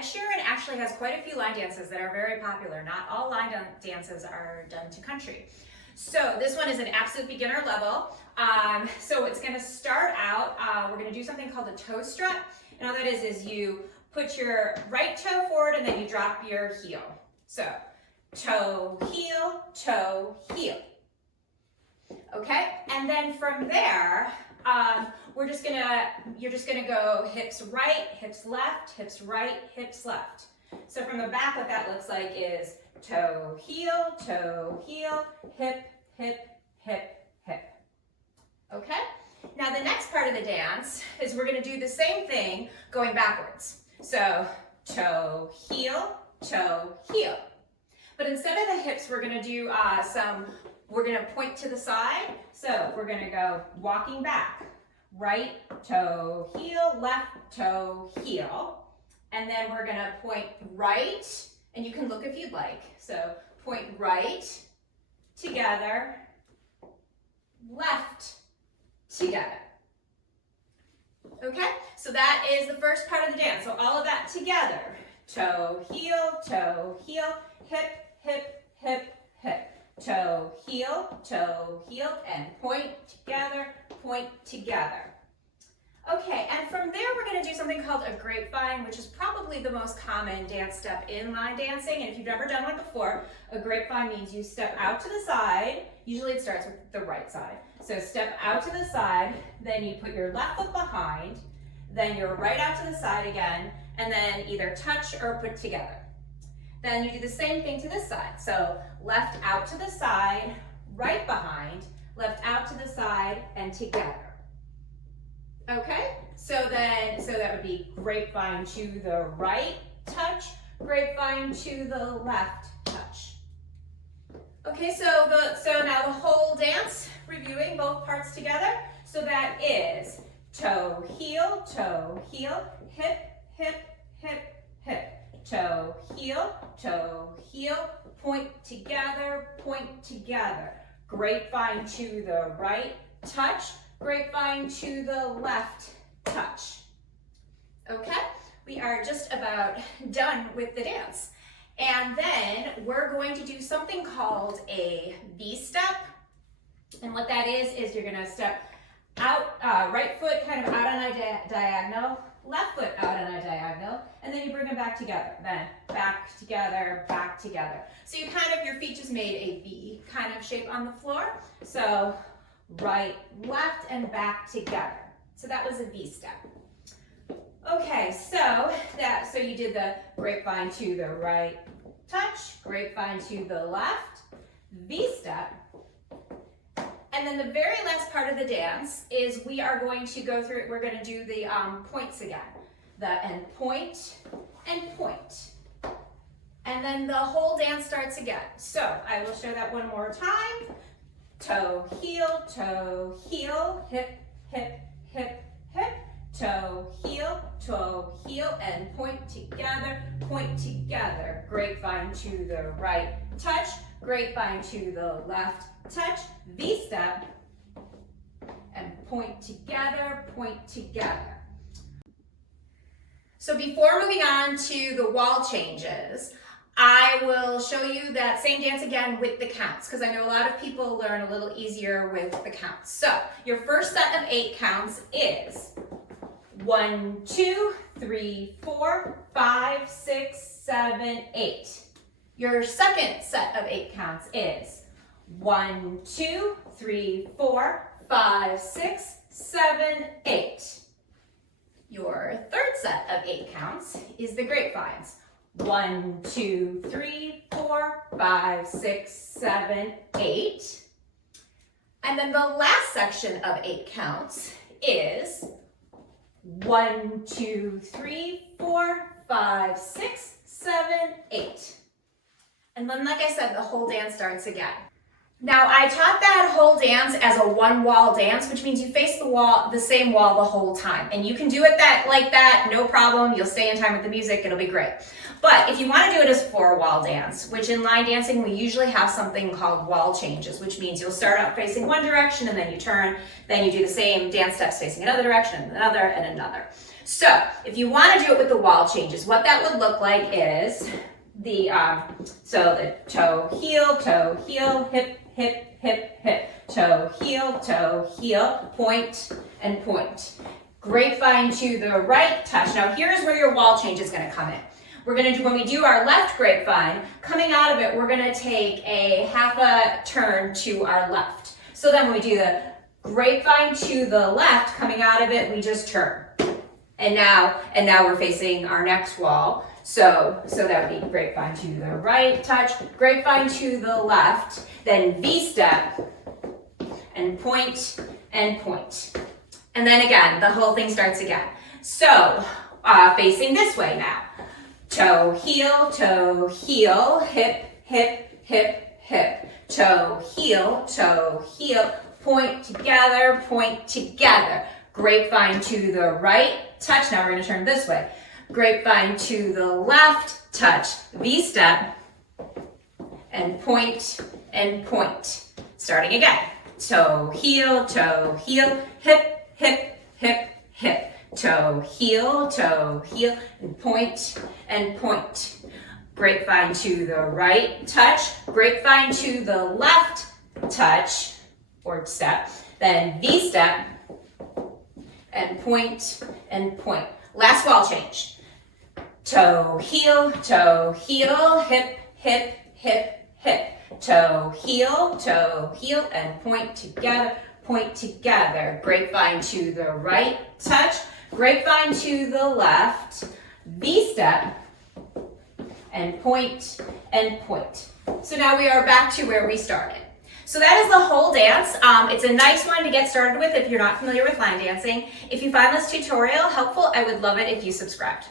Ed Sheeran actually has quite a few line dances that are very popular. Not all line dances are done to country. So this one is an absolute beginner level. So it's going to start out, we're going to do something called a toe strut. And all that is you put your right toe forward and then you drop your heel. So toe, heel, toe, heel. Okay, and then from there, you're just gonna go hips right, hips left, hips right, hips left. So from the back, what that looks like is toe, heel, hip, hip, hip, hip. Okay? Now the next part of the dance is we're gonna do the same thing going backwards. So toe, heel, heel. But instead of the hips, we're gonna do we're gonna point to the side. So we're gonna go walking back. Right toe, heel, left toe, heel. And then we're gonna point right, and you can look if you'd like. So point right, together, left, together. Okay, so that is the first part of the dance. So all of that together. Toe, heel, hip, hip, hip, hip. Toe, heel, and point together. Okay, and from there we're going to do something called a grapevine, which is probably the most common dance step in line dancing. And if you've never done one before, a grapevine means you step out to the side. Usually it starts with the right side. So step out to the side, then you put your left foot behind, then you're right out to the side again, and then either touch or put together. Then you do the same thing to this side. So left out to the side, right behind, left out to the side, and together. Okay, so that would be grapevine to the right, touch, grapevine to the left, touch. Okay, so now the whole dance, reviewing both parts together. So that is toe, heel, hip, hip, hip, hip. Toe, heel, point together, grapevine to the right, touch, grapevine to the left, touch. Okay, we are just about done with the dance. And then we're going to do something called a V-step. And what that is you're gonna step out, right foot kind of out on a diagonal, left foot out on a diagonal, and then you bring them back together. Then back together, back together. So you your feet just made a V kind of shape on the floor. So right, left, and back together. So that was a V step. Okay, so you did the grapevine to the right, touch, grapevine to the left, V step. And then the very last part of the dance is we are going to go through it. We're going to do the points again. And point. And then the whole dance starts again. So I will show that one more time. Toe, heel, hip, hip, hip, hip. Toe, heel, and point together. Grapevine to the right, touch, grapevine to the left, touch, V step, and point together. So before moving on to the wall changes, I will show you that same dance again with the counts, because I know a lot of people learn a little easier with the counts. So your first set of 8 counts is 1, 2, 3, 4, 5, 6, 7, 8. Your second set of 8 counts is 1, 2, 3, 4, 5, 6, 7, 8. Your third set of 8 counts is the grapevines. 1, 2, 3, 4, 5, 6, 7, 8. And then the last section of 8 counts is 1, 2, 3, 4, 5, 6, 7, 8. And then, like I said, the whole dance starts again. Now, I taught that whole dance as a one-wall dance, which means you face the same wall the whole time. And you can do it like that, no problem. You'll stay in time with the music. It'll be great. But if you want to do it as a 4-wall dance, which in line dancing, we usually have something called wall changes, which means you'll start out facing one direction and then you turn, then you do the same dance steps facing another direction and another and another. So if you want to do it with the wall changes, what that would look like is the toe, heel, hip, hip, hip, hip, toe, heel, point, and point. Grapevine to the right, touch. Now here's where your wall change is going to come in. We're going to do, when we do our left grapevine, coming out of it, we're going to take a half a turn to our left. So then when we do the grapevine to the left, coming out of it, we just turn. And now we're facing our next wall. So that would be grapevine to the right, touch, grapevine to the left, then V-step, and point, and point. And then again, the whole thing starts again. So, facing this way now. Toe, heel, hip, hip, hip, hip. Toe, heel, point together. Grapevine to the right, touch. Now we're going to turn this way. Grapevine to the left, touch, V-step, and point, and point. Starting again. Toe, heel, hip, hip, hip, hip. Toe, heel, and point. Grapevine to the right, touch. Grapevine to the left, touch, or step. Then V-step, and point, and point. Last wall change. Toe, heel, hip, hip, hip, hip. Toe, heel, and point together. Grapevine to the right, touch. Grapevine to the left, V-step, and point, and point. So now we are back to where we started. So that is the whole dance. It's a nice one to get started with if you're not familiar with line dancing. If you find this tutorial helpful, I would love it if you subscribed.